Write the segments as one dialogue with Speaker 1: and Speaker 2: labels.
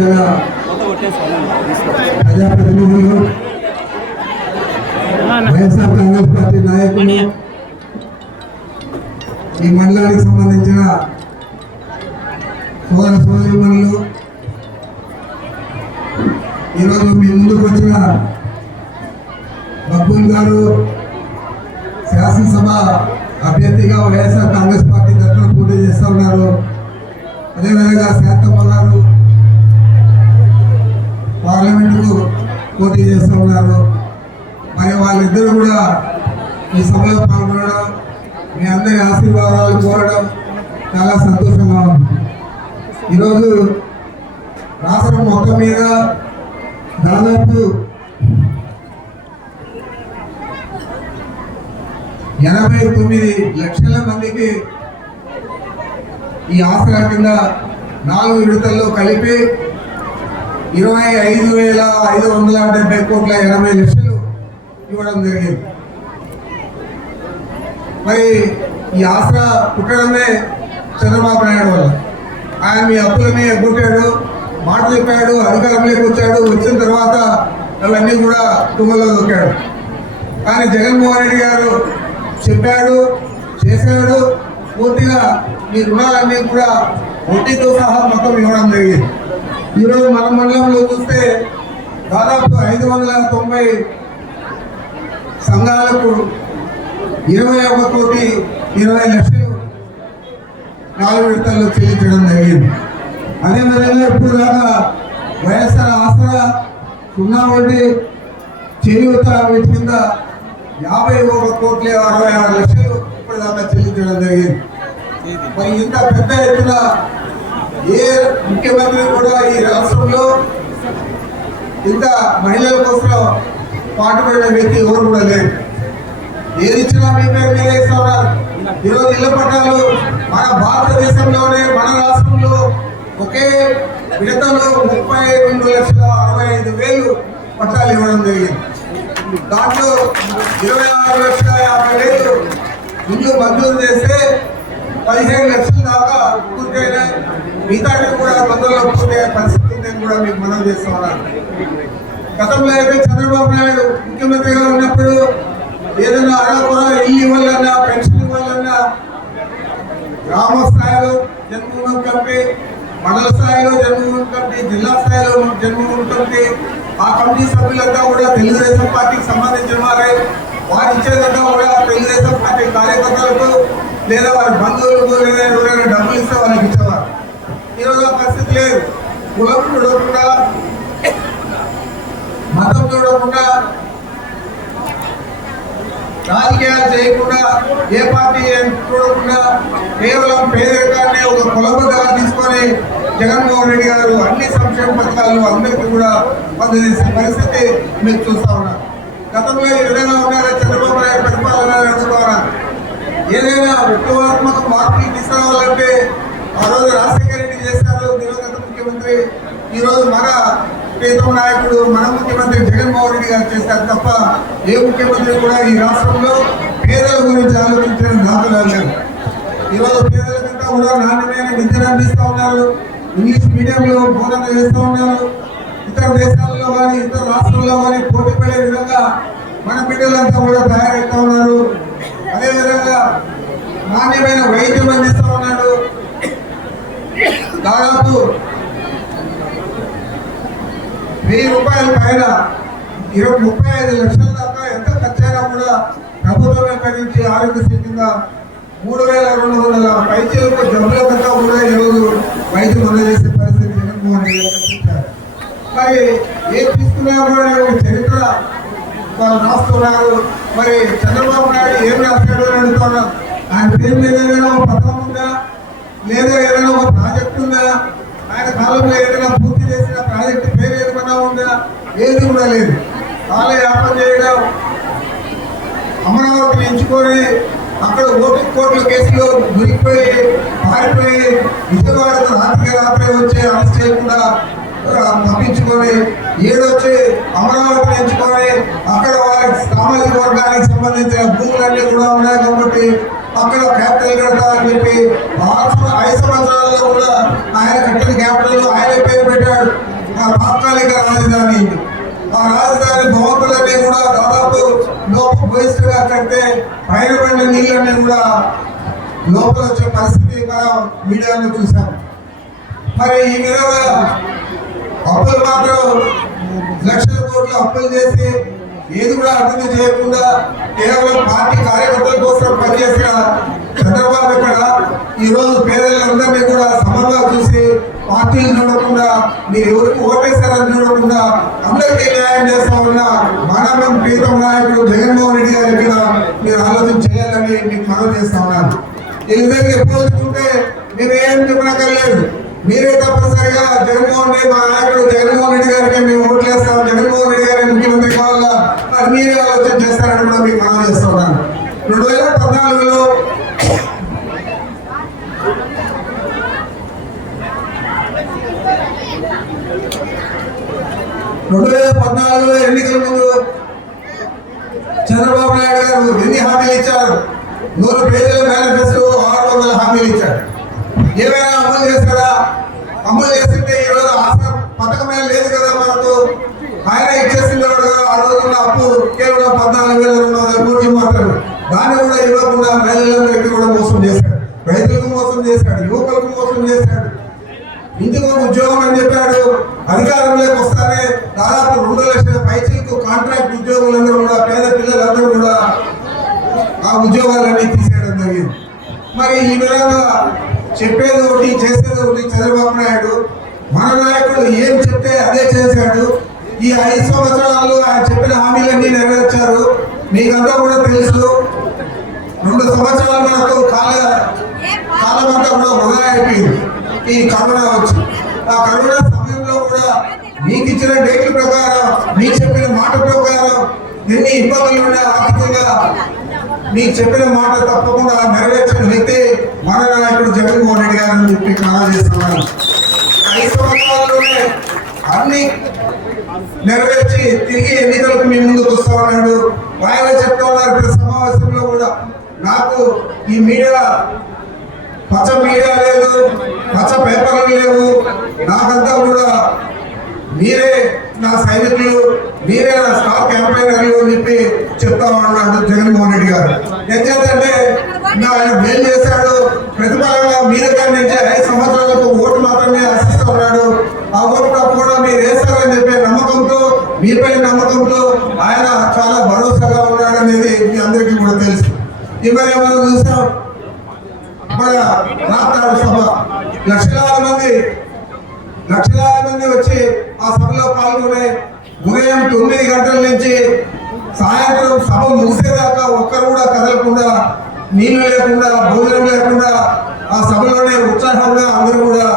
Speaker 1: శాసనసభ ప్రజాప్రతినిధులు వైఎస్ఆర్ కాంగ్రెస్ పార్టీ నాయకులు ఈ మండలానికి సంబంధించిన సోదర సోదరిమణులు ఈరోజు మీ ముందుకు వచ్చిన బబ్బుల్ గారు శాసనసభ అభ్యర్థిగా వైఎస్ఆర్ కాంగ్రెస్ పార్టీ తరఫున పోటీ చేస్తూ ఉన్నారు. అదేవిధంగా శాంతమ్మ గారు పోటీ చేస్తూ ఉన్నారు. మరి వాళ్ళిద్దరూ కూడా ఈ సభలో పాల్గొనడం మీ అందరి ఆశీర్వాదాలు కోరడం చాలా సంతోషంగా ఉంది. ఈరోజు రాష్ట్రం మొత్తం మీద దాదాపు ఎనభై తొమ్మిది లక్షల మందికి ఈ ఆసరా కింద నాలుగు విడతల్లో కలిపి ఇరవై ఐదు వేల ఐదు వందల డెబ్బై కోట్ల ఎనభై లక్షలు ఇవ్వడం జరిగింది. మరి ఈ ఆసరా పుట్టడమే చంద్రబాబు నాయుడు వల్ల. ఆయన మీ అప్పులని ఎగ్గొట్టాడు మాట చెప్పాడు అధికారంలోకి వచ్చాడు వచ్చిన తర్వాత అవన్నీ కూడా తుమ్మలో దొక్కాడు. కానీ జగన్మోహన్ రెడ్డి గారు చెప్పాడు చేశాడు పూర్తిగా మీ రుణాలన్నీ కూడా వడ్డీతో సహా మొత్తం ఇవ్వడం జరిగింది. ఈరోజు మన మండలంలో చూస్తే దాదాపు ఐదు వందల తొంభై సంఘాలకు ఇరవై ఒక కోటి ఇరవై లక్షలు నాలుగు విడతల్లో చెల్లించడం జరిగింది. అదే విధంగా ఇప్పుడు దాకా వైఎస్ఆర్ ఆసరా సున్నా వడ్డీ చేయూత వీటి కింద యాభై ఒక కోట్ల అరవై ఆరు లక్షలు ఇప్పటిదాకా చెల్లించడం జరిగింది. మరి ఇంత పెద్ద ఎత్తున ఏ ముఖ్యమంత్రి కూడా ఈ రాష్ట్రంలో ఇంత మహిళల కోసం పాటుపడిన వ్యక్తి ఎవరు కూడా లేరు. ఏది ఇచ్చినా మీ పేరు మీరే ఇస్తా ఉన్నారు ఈరోజు ఇళ్ళ పట్టాలు మన భారతదేశంలోనే మన రాష్ట్రంలో ఒకే విడతలో ముప్పై రెండు లక్షల అరవై ఐదు వేలు పట్టాలు ఇవ్వడం జరిగింది. దాంట్లో ఇరవై ఆరు లక్షల యాభై వేలు ఇల్లు మంజూరు చేస్తే పదిహేను లక్షల మిగతాటి కూడా తొందరలో పోతే పరిస్థితి నేను కూడా మీకు మనం చేస్తా ఉన్నాను గతంలో అయితే చంద్రబాబు నాయుడు ముఖ్యమంత్రిగా ఉన్నప్పుడు ఏదైనా అరాకొర ఇల్లు ఇవ్వాలన్నా పెన్షన్ ఇవ్వాలన్నా గ్రామ స్థాయిలో జన్మభూమి కమిటీ మండల స్థాయిలో జన్మభూమి కమిటీ జిల్లా స్థాయిలో జన్మభూమి కమిటీ ఆ కమిటీ సభ్యులంతా కూడా తెలుగుదేశం పార్టీకి సంబంధించిన వారే వారు ఇచ్చేదంతా కూడా తెలుగుదేశం పార్టీ కార్యకర్తలకు లేదా వారి బంధువులకు లేదా ఎవరైనా డబ్బులు ఇస్తే వాళ్ళకి ఇచ్చేవారు. ఈరోజు ఆ పరిస్థితి లేదు. కులం చూడకుండా మతం చూడకుండా రాజకీయాలు చేయకుండా ఏ పార్టీ చూడకుండా కేవలం పేదరికాన్ని ఒక కులబద్దగా తీసుకొని జగన్మోహన్ రెడ్డి గారు అన్ని సంక్షేమ పథకాలు అందరికీ కూడా అందజేసే పరిస్థితి మీరు చూస్తా ఉన్నారు. గతంలో ఈ విధంగా ఉన్నారా? చంద్రబాబు నాయుడు పరిపాలన అడుగుతారా ఏదైనా విప్లవాత్మక మార్పులు తీసుకురావాలంటే ఆ రోజు రాజశేఖర చేశారు. దివంగత ముఖ్యమంత్రి ఈ రోజు మన ప్రీతం నాయకుడు మన ముఖ్యమంత్రి జగన్మోహన్ రెడ్డి గారు చేశారు తప్ప ఏ ముఖ్యమంత్రి కూడా ఈ రాష్ట్రంలో పేదల గురించి ఆలోచించిన దాఖలు లేవు ఈరోజు పేదలకంతా కూడా నాణ్యమైన విద్యను అందిస్తూ ఉన్నారు. ఇంగ్లీష్ మీడియంలో బోధన చేస్తూ ఉన్నారు. ఇతర దేశాల్లో కానీ ఇతర రాష్ట్రాల్లో కానీ పోటీ పడే విధంగా మన బిడ్డలంతా కూడా తయారవుతా ఉన్నారు. అదేవిధంగా నాణ్యమైన వైద్యం అందిస్తూ ఉన్నాడు దాదాపు వెయ్యి రూపాయల పైన ఇరవై ముప్పై ఐదు లక్షల దాకా ఎంత ఖర్చైనా కూడా ప్రభుత్వం భరించి ఆరోగ్యశ్రీ కింద మూడు వేల రెండు వందల వైద్యులకు జబ్బుల కంటే కూడా ఈరోజు వైద్యం అందజేసే పరిస్థితి జగన్మోహన్ రెడ్డి గారు కల్పించారు మరి ఏం తీసుకున్నా కూడా ఒక చరిత్ర వాళ్ళు రాస్తున్నారు. మరి చంద్రబాబు నాయుడు ఏం రాశాడు అని అడుగుతున్నారు ఆయన పేరు మీద ఏదైనా ఒక పథకం ఉందా? లేదా ఏదైనా ఒక ప్రాజెక్ట్ ఉందా? ఆయన కాలంలో ఏదైనా పూర్తి చేసిన ప్రాజెక్ట్ పేరు ఏమన్నా ఉందా? ఏది కూడా లేదు. కాలయాపన చేయడం అమరావతిని ఎంచుకొని అక్కడ ఓపిక కోట్ల కేసులో దొరికిపోయి పారిపోయి విజయవాడకు రాత్రికి రాత్రి వచ్చి అరెస్ట్ చేయకుండా ఆ, పంపించుకొని ఏడొచ్చి అమరావతిని ఎంచుకొని అక్కడ వారి సామాజిక వర్గానికి సంబంధించిన భూములన్నీ కూడా ఉన్నాయి కాబట్టి పక్కన క్యాపిటల్ కడతామని చెప్పి భారత ఐదు సంవత్సరాల్లో కూడా ఆయన కట్టిన క్యాపిటల్ ఆయన పేరు పెట్టాడు. ఆ తాత్కాలిక రాజధాని. ఆ రాజధాని భవంతులన్నీ కూడా దాదాపు లోప బహిష్టుగా కడితే పైన పడిన నీళ్ళన్నీ కూడా లోపల వచ్చే పరిస్థితి మనం మీడియాలో చూసాం మరి ఈ విధంగా అప్పులు మాత్రం లక్షల కోట్ల అప్పులు చేసి ఏది కూడా అభివృద్ధి చేయకుండా కేవలం పార్టీ కార్యకర్తల కోసం పనిచేసిన చంద్రబాబు ఇక్కడ ఈ రోజు పేదలందరినీ కూడా సమంగా చూసి పార్టీలు చూడకుండా మీరు ఎవరికి ఓటేశారని చూడకుండా అందరికీ న్యాయం చేస్తా ఉన్న మానవం ప్రీతం నాయకుడు జగన్మోహన్ రెడ్డి గారి మీద మీరు ఆలోచన చేయాలని మీకు మనం చేస్తా ఉన్నారు ఈ విధంగా పోల్చుకుంటే మేము ఏం చెప్పనక్కర్లేదు మీరే తప్పనిసరిగా జగన్మోహన్ రెడ్డి మా నాయకుడు జగన్మోహన్ రెడ్డి గారికి మేము ఓట్లేస్తాం. జగన్మోహన్ రెడ్డి గారి ముఖ్యమంత్రి కావాలా? మరి మీరే ఆలోచన చేస్తారని కూడా మీకు మనం చేస్తున్నాను రెండు వేల పద్నాలుగులో రెండు వేల పద్నాలుగులో ఎన్నికల ముందు చంద్రబాబు నాయుడు గారు ఎన్ని హామీలు ఇచ్చారు నూరు పేజీల మేనిఫెస్టో ఆరు వందల హామీలు ఇచ్చారు ఏమైనా అమలు చేస్తారా అమలు చేస్తుంటే ఈ రోజు ఆసరా పథకమే లేదు కదా మనకు. ఆయన ఇచ్చేసింది కూడా ఆ రోజున అప్పు కేవలం పద్నాలుగు వేల రెండు వందల కోట్లు మాత్రమే. దాన్ని కూడా ఇవ్వకుండా మహిళలందరికీ కూడా మోసం చేశాడు. రైతులకు మోసం చేశాడు. యువకులకు మోసం చేశాడు. ఇంటికి ఉద్యోగం అని చెప్పాడు. అధికారంలోకి వస్తానే దాదాపు రెండు లక్షల పైచీలకు కాంట్రాక్ట్ ఉద్యోగులందరూ కూడా పేద పిల్లలందరూ కూడా ఆ ఉద్యోగాలన్నీ తీసేయడం జరిగింది. మరి ఈ విధంగా చెప్పేది ఒకటి చేసేది ఒకటి చంద్రబాబు నాయుడు. మన నాయకుడు ఏం చెప్తే అదే చేశాడు. ఈ ఐదు సంవత్సరాలు ఆయన చెప్పిన హామీలన్నీ నెరవేర్చారు. మీకంతా కూడా తెలుసు. రెండు సంవత్సరాలు మనకు కాల కాలం అంతా కూడా వృధా అయిపోయింది. ఈ కరోనా వచ్చి. ఆ కరోనా సమయంలో కూడా మీకు ఇచ్చిన డేట్ల ప్రకారం మీకు చెప్పిన మాట ప్రకారం ఎన్ని ఇబ్బందులు ఉన్నాయి ఆర్థికంగా మీకు చెప్పిన మాట తప్పకుండా నెరవేర్చిన వ్యక్తి మన నాయకుడు జగన్మోహన్ రెడ్డి గారు అని చెప్పి కళా చేస్తున్నాను ఐదు సంవత్సరాల్లోనే అన్ని నెరవేర్చి తిరిగి ఎన్నికలకు మీ ముందుకు వస్తామన్నాడు. ఆయన చెప్తా ఉన్నారు ప్రతి సమావేశంలో కూడా నాకు ఈ మీడియా పచ్చ మీడియా లేదు పచ్చ పేపర్లు లేవు. నాకంతా కూడా మీరే నా సైనికులు మీరే నా స్టార్ క్యాంపైనర్లు అని చెప్పి చెప్తా ఉన్నాడు జగన్మోహన్ రెడ్డి గారు. ఎందుకంటే నా ఆయన మేలు చేశాడు. ప్రతిఫలంగా మీరే గారి నుంచి ఐదు సంవత్సరాలకు ఓటు మాత్రమే ఆశిస్తూ ఉన్నాడు. ఆ ఓటు కూడా మీరు వేస్తారని చెప్పే నమ్మకంతో మీపై నమ్మకంతో ఆయన చాలా భరోసాగా ఉన్నాడు అనేది మీ అందరికీ కూడా తెలుసు. ఇవన్నీ ఏమైనా చూసాం మన రాష్ట్ర సభ లక్షల మంది లక్షలాది మంది వచ్చి ఆ సభలో పాల్గొనే ఉదయం తొమ్మిది గంటల నుంచి సాయంత్రం సభ ముగిసేదాకా ఒక్కరు కూడా కదలకుండా నీళ్ళు లేకుండా భోజనం లేకుండా ఆ సభలోనే ఉత్సాహంగా అందరూ కూడా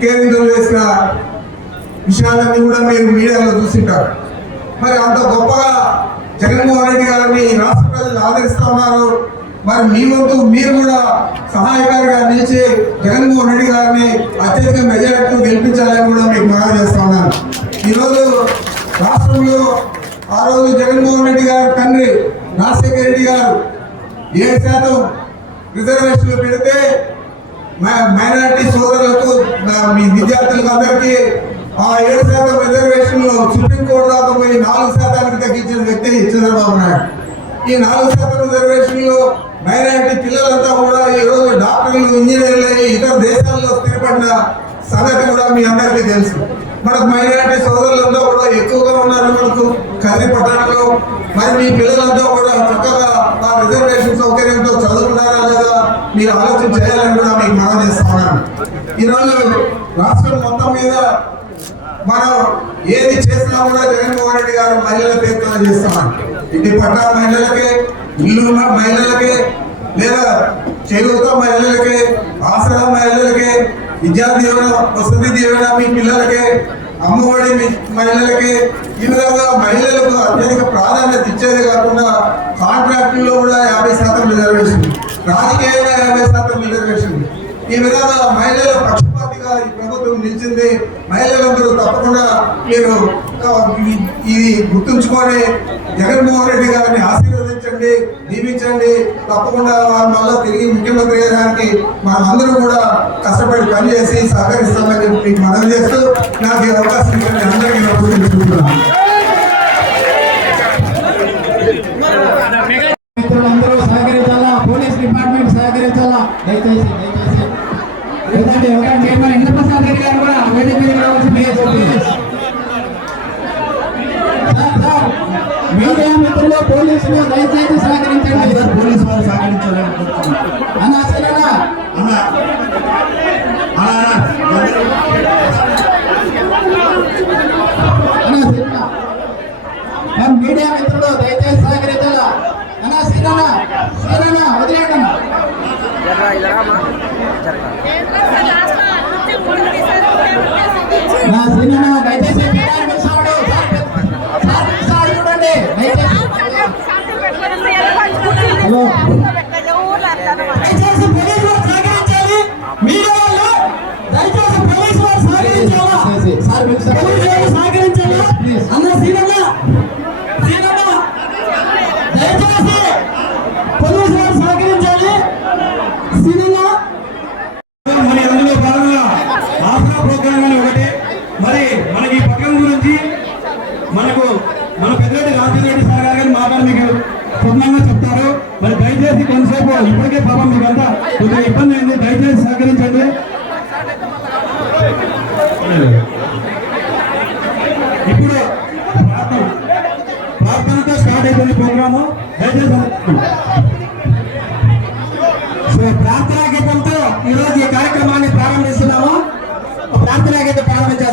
Speaker 1: కేంద్రం చేసిన విషయాలన్నీ కూడా మీరు మీడియాలో చూసింటారు. మరి అంత గొప్పగా జగన్మోహన్ రెడ్డి గారిని రాష్ట్ర ప్రజలు ఆదరిస్తా ఉన్నారు మరి మీ వంతు మీరు కూడా సహాయకారిగా నిలిచి జగన్మోహన్ రెడ్డి గారిని అత్యధిక మెజారిటీతో గెలిపించాలని కూడా మీకు మనం ఈరోజు రాష్ట్రంలో ఆ రోజు జగన్మోహన్ రెడ్డి గారు తండ్రి రాజశేఖర రెడ్డి గారు ఏడు శాతం రిజర్వేషన్లు పెడితే మ- మైనారిటీ సోదరులకు మీ విద్యార్థులకు అందరికీ ఆ ఏడు శాతం రిజర్వేషన్లు సుప్రీంకోర్టు దాకా పోయి నాలుగు శాతానికి తగ్గించిన వ్యక్తి చంద్రబాబు నాయుడు. ఈ నాలుగు శాతం రిజర్వేషన్లో మైనారిటీ పిల్లలంతా కూడా ఈ రోజు డాక్టర్లు ఇంజనీర్లు ఇతర దేశాల్లో స్థిరపడిన సంగతి కూడా మీ అందరికీ తెలుసు. మనకు మైనారిటీ సోదరులంతా కూడా ఎక్కువగా ఉన్నారు మనకు కర్రీ పట్టణంలో. మరి మీ పిల్లలంతా కూడా చక్కగా ఆ రిజర్వేషన్ సౌకర్యంతో చదువుకున్నారా లేదా మీరు ఆలోచన చేయాలని కూడా మీకు మనం చేస్తున్నాను ఈరోజు రాష్ట్రం మొత్తం మీద మనం ఏది చేసినా కూడా జగన్మోహన్ రెడ్డి గారు మహిళల పేరుతో చేస్తున్నాం ఇంటి పట్టా మహిళలకే ఇల్లు ఉన్న మహిళలకే లేదా చేయూత మహిళలకే ఆసరా మహిళలకే విద్యా దీవెన వసతి దీవెన మీ పిల్లలకే అమ్మఒడి మహిళలకి ఈ విధంగా మహిళలకు అత్యధిక ప్రాధాన్యత ఇచ్చేది కాకుండా కాంట్రాక్టుల్లో కూడా యాభై శాతం రిజర్వేషన్ రాజకీయంగా యాభై శాతం రిజర్వేషన్. ఈ విధంగా మహిళల పక్షపాతిగా ఈ ప్రభుత్వం నిలిచింది. మహిళలందరూ తప్పకుండా మీరు ఇది గుర్తుంచుకొని జగన్మోహన్ రెడ్డి గారిని ఆశీర్వదించండి దీవించండి. తప్పకుండా వారి మళ్ళీ తిరిగి ముఖ్యమంత్రి అయ్యడానికి మనం కూడా కష్టపడి పనిచేసి సహకరిస్తామని మీకు మనవి చేస్తూ నాకు
Speaker 2: ఈ అవకాశం అందరికీ
Speaker 3: మీడియా మిత్రులు దయచేసి సహకరించాలా అన్నా సరేనా సరేనా వదిలేయండి అన్నా.
Speaker 4: జర్రా ఇదరామా జర్రా
Speaker 3: నా సినిమా దయచేసి పెట్టాలని సాడు సార్ సార్ చూడండి దయచేసి హలో మాటలు మీకు
Speaker 2: క్షుణ్ణంగా చెప్తారు. మరి దయచేసి కొంతసేపు ఇప్పటికే పాపం మీకంతా కొద్దిగా ఇబ్బంది అయింది. దయచేసి సహకరించండి. ఇప్పుడు ప్రార్థన. ప్రార్థనతో స్టార్ట్ అయిపోయింది ప్రోగ్రాము. దయచేసి సో ప్రార్థనా గీతంతో ఈరోజు ఈ కార్యక్రమాన్ని ప్రారంభిస్తున్నాము. ప్రార్థనా గీతం ప్రారంభించారు